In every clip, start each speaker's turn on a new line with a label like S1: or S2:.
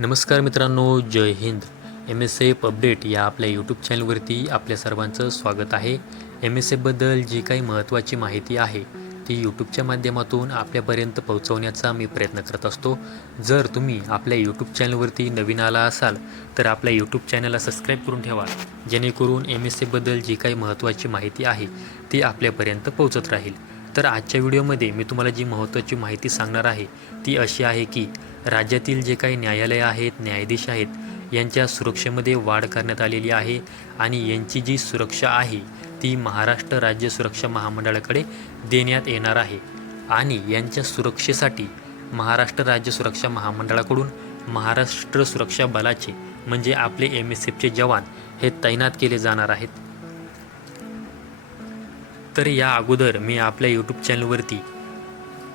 S1: नमस्कार मित्रांनो जय Hind. M S F update या आपल्या यूट्यूब चॅनलवरती आपल्या सर्वांचं स्वागत आहे. एम एस एफबद्दल जी काही महत्त्वाची माहिती आहे ती यूट्यूबच्या माध्यमातून आपल्यापर्यंत पोहोचवण्याचा मी प्रयत्न करत असतो. जर तुम्ही आपल्या यूट्यूब चॅनलवरती नवीन आला असाल तर आपल्या यूट्यूब चॅनलला सबस्क्राईब करून ठेवा. जेणेकरून एम एस एफबद्दल जी काही महत्त्वाची माहिती आहे ती आपल्यापर्यंत पोहोचत राहील. तर आजच्या व्हिडिओमध्ये मी तुम्हाला जी महत्त्वाची माहिती सांगणार आहे ती अशी आहे की राज्यातील जे काही न्यायालय आहेत न्यायाधीश आहेत यांच्या सुरक्षेमध्ये वाढ करण्यात आलेली आहे आणि यांची जी सुरक्षा आहे ती महाराष्ट्र राज्य सुरक्षा महामंडळाकडे देण्यात येणार आहे. आणि यांच्या सुरक्षेसाठी महाराष्ट्र राज्य सुरक्षा महामंडळाकडून महाराष्ट्र सुरक्षा बलाचे म्हणजे आपले एम एस एफचे जवान हे तैनात केले जाणार आहेत. तर या अगोदर मी आपल्या यूट्यूब चॅनलवरती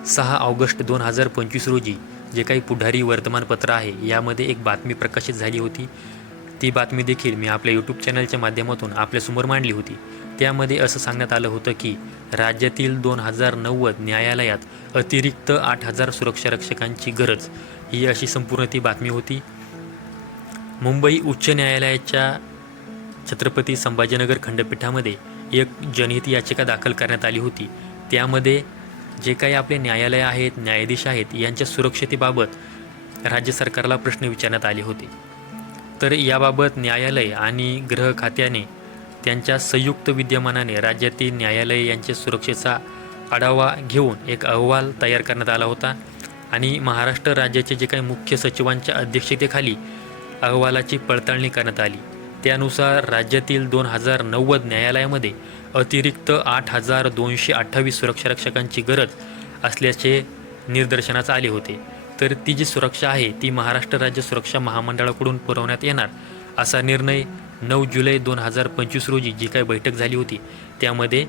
S1: सहा ऑगस्ट दोन हजार पंचवीस रोजी जे काही पुढारी वर्तमानपत्र आहे यामध्ये एक बातमी प्रकाशित झाली होती. ती बातमी देखील मी आपल्या यूट्यूब चॅनलच्या माध्यमातून आपल्यासमोर मांडली होती. त्यामध्ये असं सांगण्यात आलं होतं की राज्यातील दोन हजार नव्वद न्यायालयात अतिरिक्त आठ हजार सुरक्षारक्षकांची गरज ही अशी संपूर्ण ती बातमी होती. मुंबई उच्च न्यायालयाच्या छत्रपती संभाजीनगर खंडपीठामध्ये एक जनहित याचिका दाखल करण्यात आली होती. त्यामध्ये जे काही आपले न्यायालय आहेत न्यायाधीश आहेत यांच्या सुरक्षतेबाबत राज्य सरकारला प्रश्न विचारण्यात आले होते. तर याबाबत न्यायालय आणि गृह खात्याने त्यांच्या संयुक्त विद्यमानाने राज्यातील न्यायालय यांच्या सुरक्षेचा आढावा घेऊन एक अहवाल तयार करण्यात आला होता आणि महाराष्ट्र राज्याचे जे काही मुख्य सचिवांच्या अध्यक्षतेखाली अहवालाची पडताळणी करण्यात आली. त्यानुसार राज्यातील दोन हजार नव्वद न्यायालयामध्ये अतिरिक्त आठ हजार दोनशे अठ्ठावीस सुरक्षारक्षकांची गरज असल्याचे निदर्शनास आले होते. तर ती जी सुरक्षा आहे ती महाराष्ट्र राज्य सुरक्षा महामंडळाकडून पुरवण्यात येणार असा निर्णय नऊ जुलै दोन हजार पंचवीस रोजी जी काही बैठक झाली होती त्यामध्ये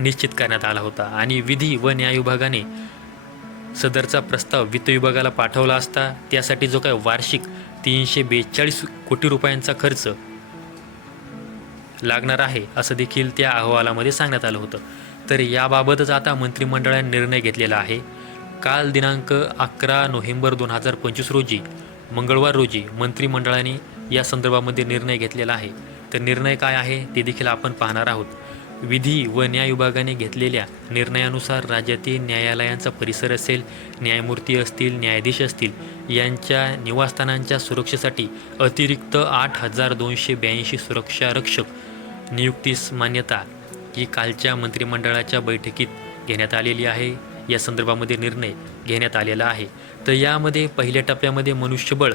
S1: निश्चित करण्यात आला होता. आणि विधी व न्याय विभागाने सदरचा प्रस्ताव वित्त विभागाला पाठवला असता त्यासाठी जो काय वार्षिक तीनशे बेचाळीस कोटी रुपयांचा खर्च लागणार आहे असं देखील त्या अहवालामध्ये सांगण्यात आलं होतं. तर याबाबतच आता मंत्रिमंडळाने निर्णय घेतलेला आहे. काल दिनांक अकरा नोव्हेंबर दोन हजार पंचवीस रोजी मंगळवार रोजी मंत्रिमंडळाने या संदर्भामध्ये निर्णय घेतलेला आहे. तर निर्णय काय आहे ते देखील आपण पाहणार आहोत. विधी व न्याय विभागाने घेतलेल्या निर्णयानुसार राज्यातील न्यायालयांचा परिसर असेल न्यायमूर्ती असतील न्यायाधीश असतील यांच्या निवासस्थानांच्या सुरक्षेसाठी अतिरिक्त आठ हजार दोनशे ब्याऐंशी सुरक्षा रक्षक नियुक्तीस मान्यता ही कालच्या मंत्रिमंडळाच्या बैठकीत घेण्यात आलेली आहे. या संदर्भामध्ये निर्णय घेण्यात आलेला आहे. तर यामध्ये पहिल्या टप्प्यामध्ये मनुष्यबळ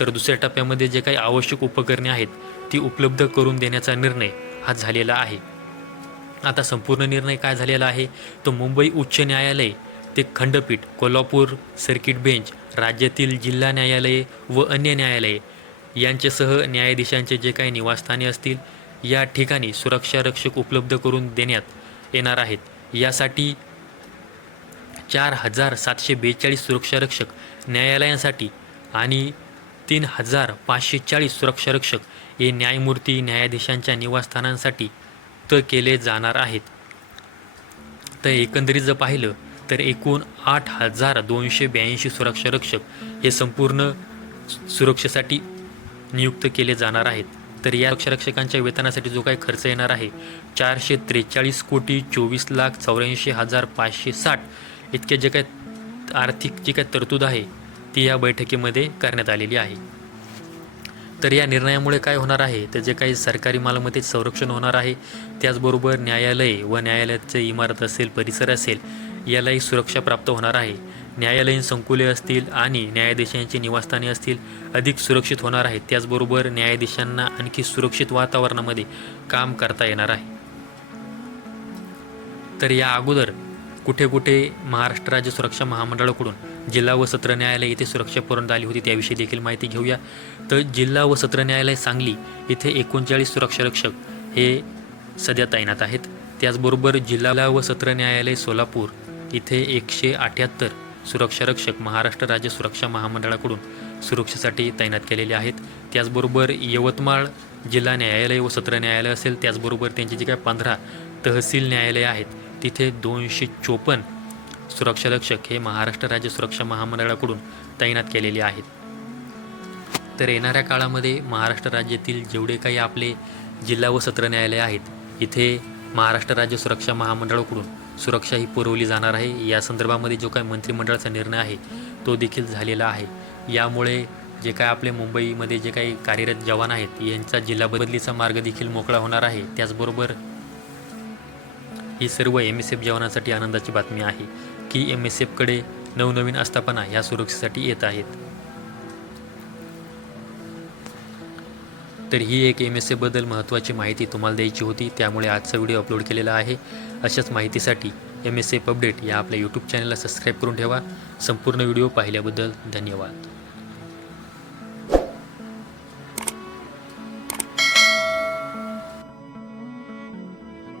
S1: तर दुसऱ्या टप्प्यामध्ये जे काही आवश्यक उपकरणे आहेत ती उपलब्ध करून देण्याचा निर्णय हा झालेला आहे. आता संपूर्ण निर्णय काय झालेला आहे? तो मुंबई उच्च न्यायालय ते खंडपीठ कोल्हापूर सर्किट बेंच राज्यातील जिल्हा न्यायालये व अन्य न्यायालये यांच्यासह न्यायाधीशांचे जे काही निवासस्थाने असतील या ठिकाणी सुरक्षा रक्षक उपलब्ध करून देण्यात येणार आहेत. यासाठी चार हजार सातशे बेचाळीस सुरक्षारक्षक न्यायालयांसाठी आणि तीन हजार पाचशे चाळीस सुरक्षारक्षक हे न्यायमूर्ती न्यायाधीशांच्या निवासस्थानांसाठी मुक्त केले जाणार आहेत. तर एकंदरीत जर पाहिलं तर एकूण आठ हजार दोनशे ब्याऐंशी सुरक्षारक्षक हे संपूर्ण सुरक्षेसाठी नियुक्त केले जाणार आहेत. तर या रक्षरक्षकांच्या वेतनासाठी जो काही खर्च येणार आहे चारशे त्रेचाळीस कोटी चोवीस लाख चौऱ्याऐंशी हजार पाचशे साठ इतके जे काही आर्थिक जी काही तरतूद आहे ती या बैठकीमध्ये करण्यात आलेली आहे. तर या निर्णयामुळे काय होणार आहे? तर जे काही सरकारी मालमत्तेत संरक्षण होणार आहे त्याचबरोबर न्यायालय व न्यायालयाचे इमारत असेल परिसर असेल यालाही सुरक्षा प्राप्त होणार आहे. न्यायालयीन संकुले असतील आणि न्यायाधीशांची निवासस्थाने असतील अधिक सुरक्षित होणार आहेत त्याचबरोबर न्यायाधीशांना आणखी सुरक्षित वातावरणामध्ये काम करता येणार आहे. तर या अगोदर कुठे कुठे महाराष्ट्र राज्य सुरक्षा महामंडळाकडून जिल्हा व सत्र न्यायालय येथे सुरक्षा पुरवण्यात आली होती त्याविषयी देखील माहिती घेऊया. तर जिल्हा व सत्र न्यायालय सांगली इथे एकोणचाळीस सुरक्षारक्षक हे सध्या तैनात आहेत. त्याचबरोबर जिल्हा व सत्र न्यायालय सोलापूर इथे एकशे अठ्याहत्तर सुरक्षारक्षक महाराष्ट्र राज्य सुरक्षा महामंडळाकडून सुरक्षेसाठी तैनात केलेले आहेत. त्याचबरोबर यवतमाळ जिल्हा न्यायालय व सत्र न्यायालय असेल त्याचबरोबर त्यांची जी काय पंधरा तहसील न्यायालय आहेत तिथे दोनशे चोपन्न सुरक्षारक्षक हे महाराष्ट्र राज्य सुरक्षा महामंडळाकडून तैनात केलेले आहेत. तर येणाऱ्या काळामध्ये महाराष्ट्र राज्यातील जेवढे काही आपले जिल्हा व सत्र न्यायालय आहेत इथे महाराष्ट्र राज्य सुरक्षा महामंडळाकडून सुरक्षा ही पुरवली जाणार आहे. या संदर्भामध्ये जो काही मंत्रिमंडळाचा निर्णय आहे तो देखील झालेला आहे. यामुळे जे काय आपले मुंबईमध्ये जे काही कार्यरत जवान आहेत यांचा जिल्हा बदलीचा मार्ग देखील मोकळा होणार आहे. त्याचबरोबर ही सर्व एम एस एफ जवानांसाठी आनंदाची बातमी आहे की एम एस एफकडे नवनवीन आस्थापना ह्या सुरक्षेसाठी येत आहेत. तर ही एक एम एस एफबद्दल महत्त्वाची माहिती तुम्हाला द्यायची होती त्यामुळे आजचा व्हिडिओ अपलोड केलेला आहे. अशाच माहितीसाठी एम एस एफ अपडेट या आपल्या यूट्यूब चॅनलला सबस्क्राईब करून ठेवा. संपूर्ण व्हिडिओ पाहिल्याबद्दल धन्यवाद.